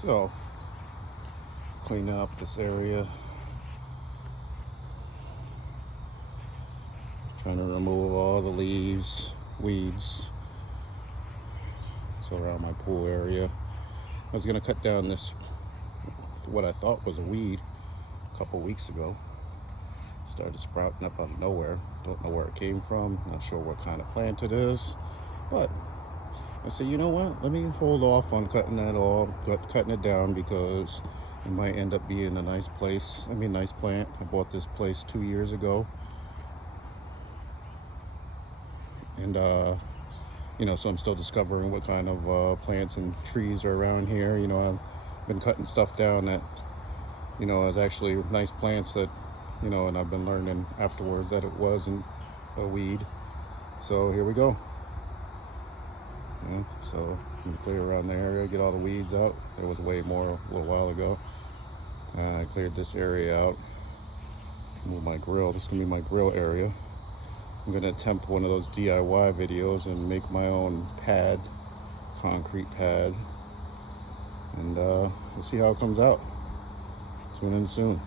So, clean up this area. Trying to remove all the leaves, weeds. So around my pool area. I was gonna cut down this, what I thought was a weed, a couple weeks ago. Started sprouting up out of nowhere. Don't know where it came from. Not sure what kind of plant it is. But I said, you know what? Let me hold off on cutting that all, cutting it down, because it might end up being a nice place. I mean, nice plant. I bought this place 2 years ago. And, so I'm still discovering what kind of plants and trees are around here. I've been cutting stuff down that, is actually nice plants that, and I've been learning afterwards that it wasn't a weed. So here we go. So you clear around the area, get all the weeds out. There was way more a little while ago. I cleared this area out. Move my grill. This is gonna be my grill area. I'm gonna attempt one of those DIY videos and make my own pad, concrete pad, and we'll see how it comes out. Tune in soon.